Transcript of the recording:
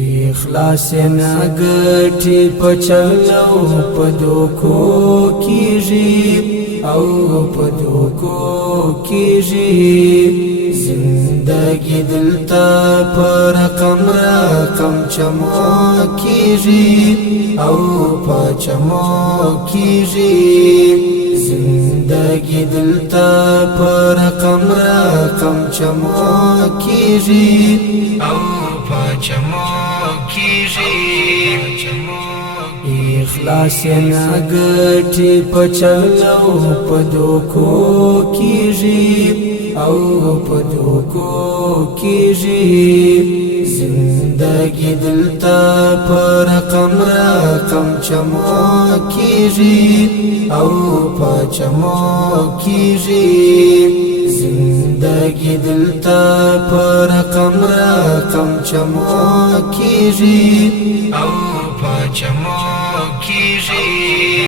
اخلاص نه ګټي پچلو پدوکو کیږي او پدوکو کیږي زندگی دلتا پر رقم چمو کیږي او پچمو کیږي زندگی دلتا پر رقم چمو کیږي او پچمو کیږي اخلاص نه ګټي پچلو پدوکو کیږي او پدوکو کیږي زندگی دلتا پر رقم چمو کیږي او پچمو کیږي زندگی دلتا پر رقم چمو کیږي او پچمو کیږي